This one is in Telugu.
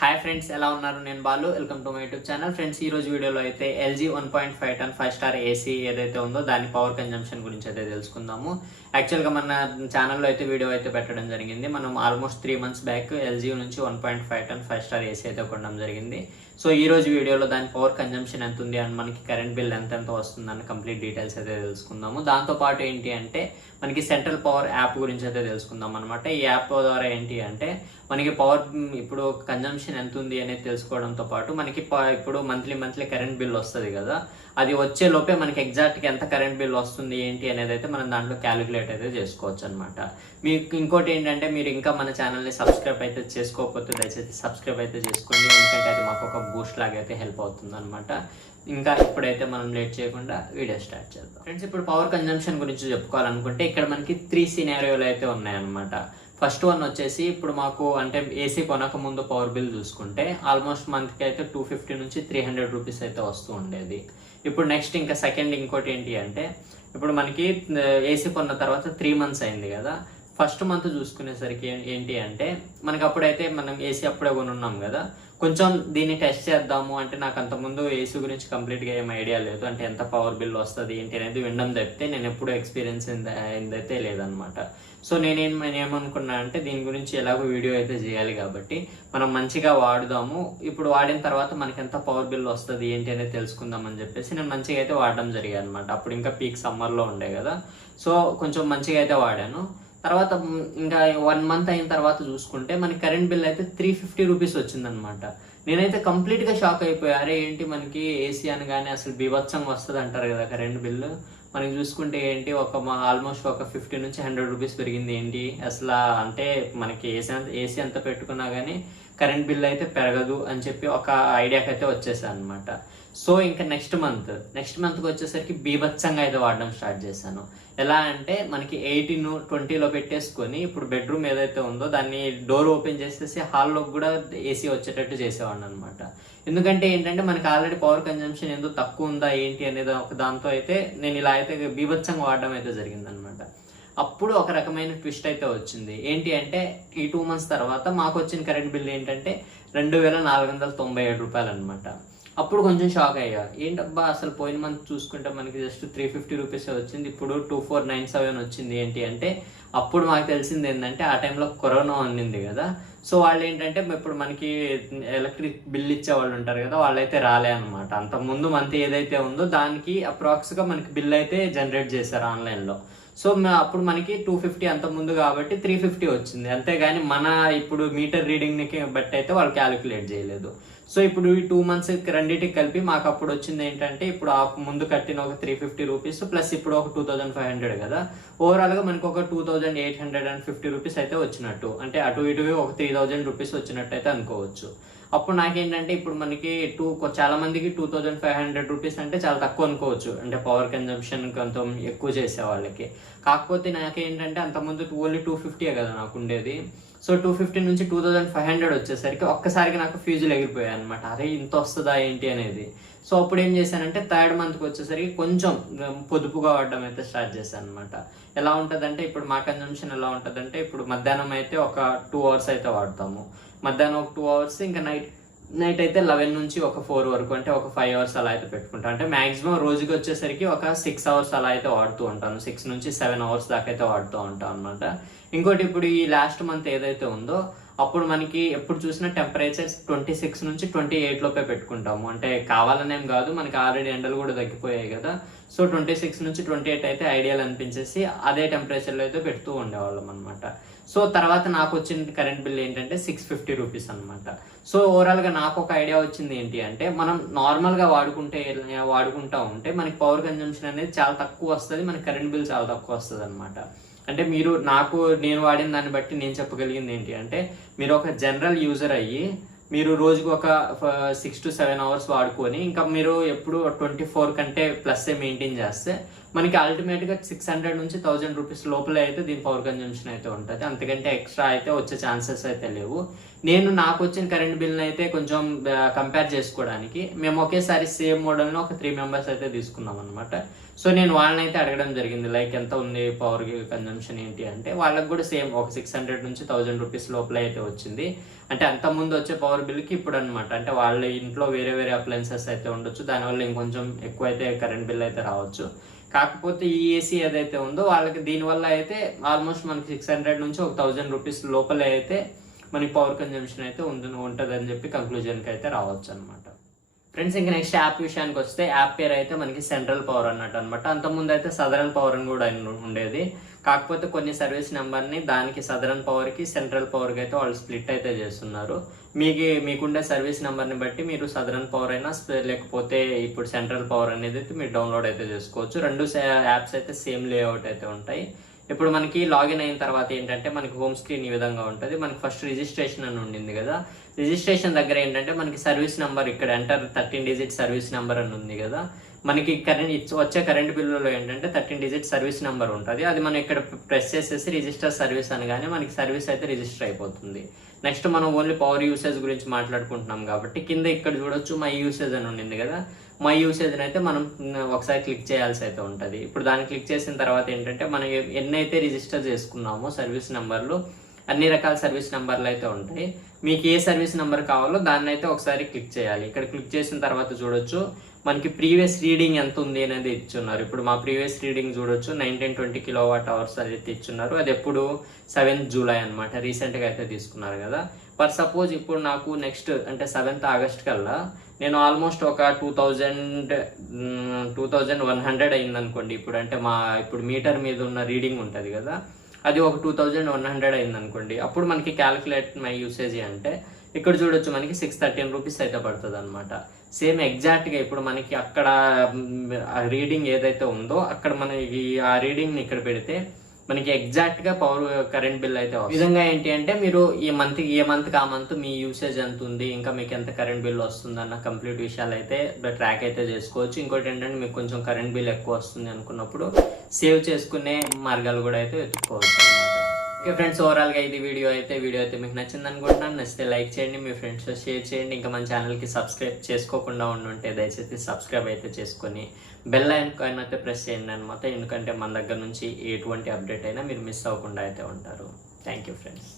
హాయ్ ఫ్రెండ్స్, ఎలా ఉన్నారు? నేను Balu. Welcome to my YouTube channel. Friends, ఈ రోజు వీడియోలో అయితే ఎల్జీ 1.5 టన్ 5 స్టార్ ఏసీ ఏదైతే ఉందో దాని పవర్ కన్జంప్షన్ గురించి అయితే తెలుసుకుందాము. యాక్చువల్గా మన ఛానల్లో అయితే వీడియో అయితే పెట్టడం జరిగింది. మనం ఆల్మోస్ట్ 3 months బ్యాక్ ఎల్జీ నుంచి 1.5 టన్ 5 స్టార్ ఏసీ అయితే కొనడం జరిగింది. సో ఈ రోజు వీడియోలో దాని పవర్ కన్జంప్షన్ ఎంత ఉంది అండ్ మనకి కరెంట్ బిల్ ఎంత వస్తుందని కంప్లీట్ డీటెయిల్స్ అయితే తెలుసుకుందాము. దాంతోపాటు ఏంటి అంటే మనకి సెంట్రల్ పవర్ యాప్ గురించి అయితే తెలుసుకుందాం అనమాట. ఈ యాప్ ద్వారా ఏంటి అంటే మనకి పవర్ ఇప్పుడు కన్జంప్షన్ ఎంత ఉంది అనేది తెలుసుకోవడంతో పాటు మనకి ఇప్పుడు మంత్లీ కరెంట్ బిల్ వస్తుంది కదా, అది వచ్చే లోపే మనకి ఎగ్జాక్ట్గా ఎంత కరెంట్ బిల్ వస్తుంది ఏంటి అనేది అయితే మనం దాంట్లో క్యాలిక్యులేట్ అయితే చేసుకోవచ్చు అనమాట. మీకు ఇంకోటి ఏంటంటే మీరు ఇంకా మన ఛానల్ని సబ్స్క్రైబ్ అయితే చేసుకోకపోతే దయచేసి సబ్స్క్రైబ్ అయితే చేసుకోండి, ఎందుకంటే అది మాకు ఒక బూస్ట్ లాగా అయితే హెల్ప్ అవుతుంది అనమాట. ఇంకా ఇప్పుడైతే మనం లేట్ చేయకుండా వీడియో స్టార్ట్ చేద్దాం. ఫ్రెండ్స్, ఇప్పుడు పవర్ కన్జంప్షన్ గురించి చెప్పుకోవాలనుకుంటే ఇక్కడ మనకి 3 సినారియోలు అయితే ఉన్నాయన్నమాట. ఫస్ట్ వన్ వచ్చేసి ఇప్పుడు మాకు అంటే ఏసీ కొనక ముందు పవర్ బిల్ చూసుకుంటే ఆల్మోస్ట్ మంత్కి అయితే 250 నుంచి 300 రూపీస్ అయితే వస్తూ ఉండేది. ఇప్పుడు నెక్స్ట్ ఇంకా సెకండ్ ఇంకోటి ఏంటి అంటే ఇప్పుడు మనకి ఏసీ కొన్న తర్వాత 3 months అయింది కదా, ఫస్ట్ మంత్ చూసుకునేసరికి ఏంటి అంటే మనకి అప్పుడైతే మనం ఏసీ అప్పుడే కొనున్నాం కదా, కొంచెం దీన్ని టెస్ట్ చేద్దాము అంటే నాకు అంతకుముందు ఏసీ గురించి కంప్లీట్గా ఏం ఐడియా లేదు. అంటే ఎంత పవర్ బిల్ వస్తుంది ఏంటి అనేది వినడం తప్పితే నేను ఎప్పుడూ ఎక్స్పీరియన్స్ అయిందైతే లేదనమాట. సో నేనేమనుకున్నా అంటే దీని గురించి ఎలాగో వీడియో అయితే చేయాలి కాబట్టి మనం మంచిగా వాడుదాము, ఇప్పుడు వాడిన తర్వాత మనకి ఎంత పవర్ బిల్ వస్తుంది ఏంటి అనేది తెలుసుకుందాం అని చెప్పేసి నేను మంచిగా అయితే వాడడం జరిగాయి అనమాట. అప్పుడు ఇంకా పీక్ సమ్మర్లో ఉండే కదా, సో కొంచెం మంచిగా అయితే వాడాను. తర్వాత ఇంకా 1 month అయిన తర్వాత చూసుకుంటే మనకి కరెంట్ బిల్ అయితే 350 రూపీస్ వచ్చిందనమాట. నేనైతే కంప్లీట్గా షాక్ అయిపోయా. అరే ఏంటి మనకి ఏసీ అనగానే అసలు బీభత్సంగా వస్తుంది అంటారు కదా కరెంట్ బిల్లు, మనకి చూసుకుంటే ఏంటి ఆల్మోస్ట్ ఒక 50 నుంచి 100 రూపీస్ పెరిగింది ఏంటి అసలు. అంటే మనకి ఏసీ అంత పెట్టుకున్నా కానీ కరెంట్ బిల్ అయితే పెరగదు అని చెప్పి ఒక ఐడియాకి అయితే వచ్చేసాను అనమాట. సో ఇంకా నెక్స్ట్ మంత్కి వచ్చేసరికి బీభత్సంగా అయితే వాడడం స్టార్ట్ చేశాను. ఎలా అంటే మనకి 18-20లో పెట్టేసుకొని ఇప్పుడు బెడ్రూమ్ ఏదైతే ఉందో దాన్ని డోర్ ఓపెన్ చేసేసి హాల్లోకి కూడా ఏసీ వచ్చేటట్టు చేసేవాడిని అనమాట. ఎందుకంటే ఏంటంటే మనకి ఆల్రెడీ పవర్ కన్జంప్షన్ ఎందుకు తక్కువ ఉందా ఏంటి అనేది ఒక దాంతో అయితే నేను ఇలా అయితే బీభత్సంగా వాడడం అయితే జరిగిందనమాట. అప్పుడు ఒక రకమైన ట్విస్ట్ అయితే వచ్చింది. ఏంటి అంటే ఈ 2 months తర్వాత మాకు వచ్చిన కరెంట్ బిల్ ఏంటంటే 2497 రూపాయలు అనమాట. అప్పుడు కొంచెం షాక్ అయ్యా, ఏంటబ్బా అసలు పోయిన మంత్ చూసుకుంటే మనకి జస్ట్ 350 రూపీసే వచ్చింది, ఇప్పుడు 2497 వచ్చింది. ఏంటి అంటే అప్పుడు మాకు తెలిసింది ఏంటంటే ఆ టైంలో కరోనా ఉండింది కదా, సో వాళ్ళు ఏంటంటే ఇప్పుడు మనకి ఎలక్ట్రిక్ బిల్ ఇచ్చే వాళ్ళు ఉంటారు కదా, వాళ్ళైతే రాలే అనమాట. అంతకుముందు మంత్ ఏదైతే ఉందో దానికి అప్రాక్స్గా మనకి బిల్ అయితే జనరేట్ చేశారు ఆన్లైన్లో. సో అప్పుడు మనకి 250 అంత ముందు కాబట్టి 350 వచ్చింది, అంతేగాని మన ఇప్పుడు మీటర్ రీడింగ్కి బట్టి అయితే వాళ్ళు క్యాలిక్యులేట్ చేయలేదు. సో ఇప్పుడు ఈ 2 months రెండింటికి కలిపి మాకు అప్పుడు వచ్చింది ఏంటంటే ఇప్పుడు ఆ ముందు కట్టిన ఒక 350 రూపీస్ ప్లస్ ఇప్పుడు ఒక 2500 కదా, ఓవరాల్గా మనకు ఒక 2850 రూపీస్ అయితే వచ్చినట్టు, అంటే అటు ఇటు ఒక 3000 రూపీస్ వచ్చినట్టు అయితే అనుకోవచ్చు. అప్పుడు నాకేంటంటే ఇప్పుడు మనకి చాలా మందికి 2500 రూపీస్ అంటే చాలా తక్కువ అనుకోవచ్చు, అంటే పవర్ కన్జంప్షన్ కొంచెం ఎక్కువ చేసే వాళ్ళకి. కాకపోతే నాకేంటంటే అంతకుముందు ఓన్లీ 250 కదా నాకు ఉండేది. సో 250 నుంచి 2500 వచ్చేసరికి ఒక్కసారికి నాకు ఫ్యూజులు ఎగిరిపోయాయి అనమాట. అరే ఇంత వస్తుందా ఏంటి అనేది. సో అప్పుడు ఏం చేశానంటే 3rd monthకి వచ్చేసరికి కొంచెం పొదుపుగా వాడడం అయితే స్టార్ట్ చేశాను అనమాట. ఎలా ఉంటుందంటే ఇప్పుడు మా కన్జంప్షన్ ఎలా ఉంటుందంటే ఇప్పుడు మధ్యాహ్నం అయితే ఒక 2 hours అయితే వాడతాము, మధ్యాహ్నం ఒక 2 hours, ఇంకా నైట్ అయితే 11 నుంచి ఒక 4 వరకు, అంటే ఒక 5 hours అలా అయితే పెట్టుకుంటాను. అంటే మాక్సిమం రోజుకి వచ్చేసరికి ఒక 6 hours అలా అయితే వాడుతూ ఉంటాను, 6 నుంచి 7 hours దాకా అయితే వాడుతూ ఉంటాను అనమాట. ఇంకోటి ఇప్పుడు ఈ లాస్ట్ మంత్ ఏదైతే ఉందో అప్పుడు మనకి ఎప్పుడు చూసినా టెంపరేచర్స్ 26 నుంచి 28 లోపే పెట్టుకుంటాము, అంటే కావాలనేం కాదు, మనకి ఆల్రెడీ ఎండలు కూడా తగ్గిపోయాయి కదా. సో 26 నుంచి 28 అయితే ఐడియల్ అనిపించేసి అదే టెంపరేచర్లో అయితే పెడుతూ ఉండేవాళ్ళం అనమాట. సో తర్వాత నాకు వచ్చిన కరెంట్ బిల్ ఏంటంటే 650 రూపీస్ అనమాట. సో ఓవరాల్గా నాకు ఒక ఐడియా వచ్చింది ఏంటి అంటే మనం నార్మల్గా వాడుకుంటా ఉంటే మనకి పవర్ కన్జంప్షన్ అనేది చాలా తక్కువ వస్తుంది, మనకి కరెంట్ బిల్ చాలా తక్కువ వస్తుంది అనమాట. అంటే నేను వాడిన దాన్ని బట్టి నేను చెప్పగలిగింది ఏంటి అంటే మీరు ఒక జనరల్ యూజర్ అయ్యి మీరు రోజుకు ఒక 6 to 7 hours వాడుకొని ఇంకా మీరు ఎప్పుడు 24 కంటే ప్లస్ మెయింటైన్ చేస్తే మనకి అల్టిమేట్గా 600 నుంచి 1000 రూపీస్ లోపలే అయితే దీని పవర్ కన్జంప్షన్ అయితే ఉంటుంది, అంతకంటే ఎక్స్ట్రా అయితే వచ్చే ఛాన్సెస్ అయితే లేవు. నేను నాకు వచ్చిన కరెంట్ బిల్ని అయితే కొంచెం కంపేర్ చేసుకోవడానికి మేము ఒకేసారి సేమ్ మోడల్ని ఒక 3 మెంబర్స్ అయితే తీసుకున్నాం అనమాట. సో నేను వాళ్ళని అయితే అడగడం జరిగింది, లైక్ ఎంత ఉంది పవర్ కన్జంప్షన్ ఏంటి అంటే, వాళ్ళకి కూడా సేమ్ ఒక 600 నుంచి 1000 రూపీస్ లోపల అయితే వచ్చింది. అంటే అంత ముందు వచ్చే పవర్ బిల్కి ఇప్పుడు అనమాట. అంటే వాళ్ళ ఇంట్లో వేరే వేరే అప్లయన్సెస్ అయితే ఉండొచ్చు, దానివల్ల ఇంకొంచెం ఎక్కువ అయితే కరెంట్ బిల్ అయితే రావచ్చు. కాకపోతే ఈ ఏసీ ఏదైతే ఉందో వాళ్ళకి దీనివల్ల అయితే ఆల్మోస్ట్ మనకి 600 నుంచి ఒక 1000 రూపీస్ లోపల అయితే మనకి పవర్ కన్జంప్షన్ అయితే ఉంటుంది అని చెప్పి కంక్లూజన్కి అయితే రావచ్చు అనమాట. ఫ్రెండ్స్, ఇంకా నెక్స్ట్ యాప్ విషయానికి వస్తే, యాప్ పేరు అయితే మనకి సెంట్రల్ పవర్ అన్నట్టు అనమాట. అంతకుముందు అయితే సదరన్ పవర్ అని కూడా ఉండేది. కాకపోతే కొన్ని సర్వీస్ నెంబర్ని దానికి సదరన్ పవర్కి సెంట్రల్ పవర్కి అయితే వాళ్ళు స్ప్లిట్ అయితే చేస్తున్నారు. మీకుండే సర్వీస్ నెంబర్ని బట్టి మీరు సదరన్ పవర్ అయినా లేకపోతే ఇప్పుడు సెంట్రల్ పవర్ అనేది అయితే మీరు డౌన్లోడ్ అయితే చేసుకోవచ్చు. 2 యాప్స్ అయితే సేమ్ లేఅవుట్ అయితే ఉంటాయి. ఇప్పుడు మనకి లాగిన్ అయిన తర్వాత ఏంటంటే మనకి హోమ్ స్క్రీన్ ఈ విధంగా ఉంటుంది. మనకి ఫస్ట్ రిజిస్ట్రేషన్ అని ఉండింది కదా, రిజిస్ట్రేషన్ దగ్గర ఏంటంటే మనకి సర్వీస్ నెంబర్ ఇక్కడ ఎంటర్ 13 డిజిట్ సర్వీస్ నెంబర్ అని ఉంది కదా, మనకి వచ్చే కరెంట్ బిల్లులో ఏంటంటే 13 డిజిట్ సర్వీస్ నెంబర్ ఉంటుంది. అది మనం ఇక్కడ ప్రెస్ చేసేసి రిజిస్టర్ సర్వీస్ అనగానే మనకి సర్వీస్ అయితే రిజిస్టర్ అయిపోతుంది. నెక్స్ట్ మనం ఓన్లీ పవర్ యూసేజ్ గురించి మాట్లాడుకుంటున్నాం కాబట్టి కింద ఇక్కడ చూడొచ్చు మై యూసేజ్ అని ఉండింది కదా, మై యూసేజ్ని అయితే మనం ఒకసారి క్లిక్ చేయాల్సి అయితే ఉంటుంది. ఇప్పుడు దాన్ని క్లిక్ చేసిన తర్వాత ఏంటంటే మనం ఎన్నైతే రిజిస్టర్ చేసుకున్నామో సర్వీస్ నెంబర్లు, అన్ని రకాల సర్వీస్ నెంబర్లు అయితే ఉంటాయి. మీకు ఏ సర్వీస్ నెంబర్ కావాలో దాన్ని అయితే ఒకసారి క్లిక్ చేయాలి. ఇక్కడ క్లిక్ చేసిన తర్వాత చూడొచ్చు మనకి ప్రీవియస్ రీడింగ్ ఎంత ఉంది అనేది ఇచ్చున్నారు. ఇప్పుడు మా ప్రీవియస్ రీడింగ్ చూడొచ్చు 1920 kWh అయితే ఇచ్చున్నారు. అది ఎప్పుడు 7th జూలై అనమాట, రీసెంట్గా అయితే తీసుకున్నారు కదా. ఫర్ సపోజ్ ఇప్పుడు నాకు నెక్స్ట్ అంటే 7th ఆగస్ట్ కల్లా నేను ఆల్మోస్ట్ ఒక 2100 అయింది అనుకోండి. ఇప్పుడు అంటే ఇప్పుడు మీటర్ మీద ఉన్న రీడింగ్ ఉంటుంది కదా, అది ఒక 2100 అయింది అనుకోండి. అప్పుడు మనకి క్యాలిక్యులేట్ మై యూసేజ్ అంటే ఇక్కడ చూడొచ్చు మనకి 613 రూపీస్ అయితే పడుతుంది అనమాట. సేమ్ ఎగ్జాక్ట్గా ఇప్పుడు మనకి అక్కడ రీడింగ్ ఏదైతే ఉందో అక్కడ మనకి ఆ రీడింగ్ని ఇక్కడ పెడితే మనకి ఎగ్జాక్ట్గా పవర్ కరెంట్ బిల్ అయితే వస్తుంది. విధంగా ఏంటి అంటే మీరు ఏ మంత్ ఆ మంత్ మీ యూసేజ్ ఎంత ఉంది, ఇంకా మీకు ఎంత కరెంట్ బిల్ వస్తుంది అన్న కంప్లీట్ విషయాలు అయితే ట్రాక్ అయితే చేసుకోవచ్చు. ఇంకోటి ఏంటంటే మీకు కొంచెం కరెంట్ బిల్ ఎక్కువ వస్తుంది అనుకున్నప్పుడు సేవ్ చేసుకునే మార్గాలు కూడా అయితే వెతుక్కోవచ్చు అనమాట. ఓకే ఫ్రెండ్స్, ఓవరాల్గా ఇది వీడియో అయితే మీకు నచ్చింది అనుకుంటున్నాను. నచ్చితే లైక్ చేయండి, మీ ఫ్రెండ్స్తో షేర్ చేయండి. ఇంకా మన ఛానల్కి సబ్స్క్రైబ్ చేసుకోకుండా ఉంటే దయచేసి సబ్స్క్రైబ్ అయితే చేసుకొని బెల్ ఐకాన్ అయితే ప్రెస్ చేయండి అనమాట. ఎందుకంటే మన దగ్గర నుంచి ఎటువంటి అప్డేట్ అయినా మీరు మిస్ అవ్వకుండా అయితే ఉంటారు. Thank you friends.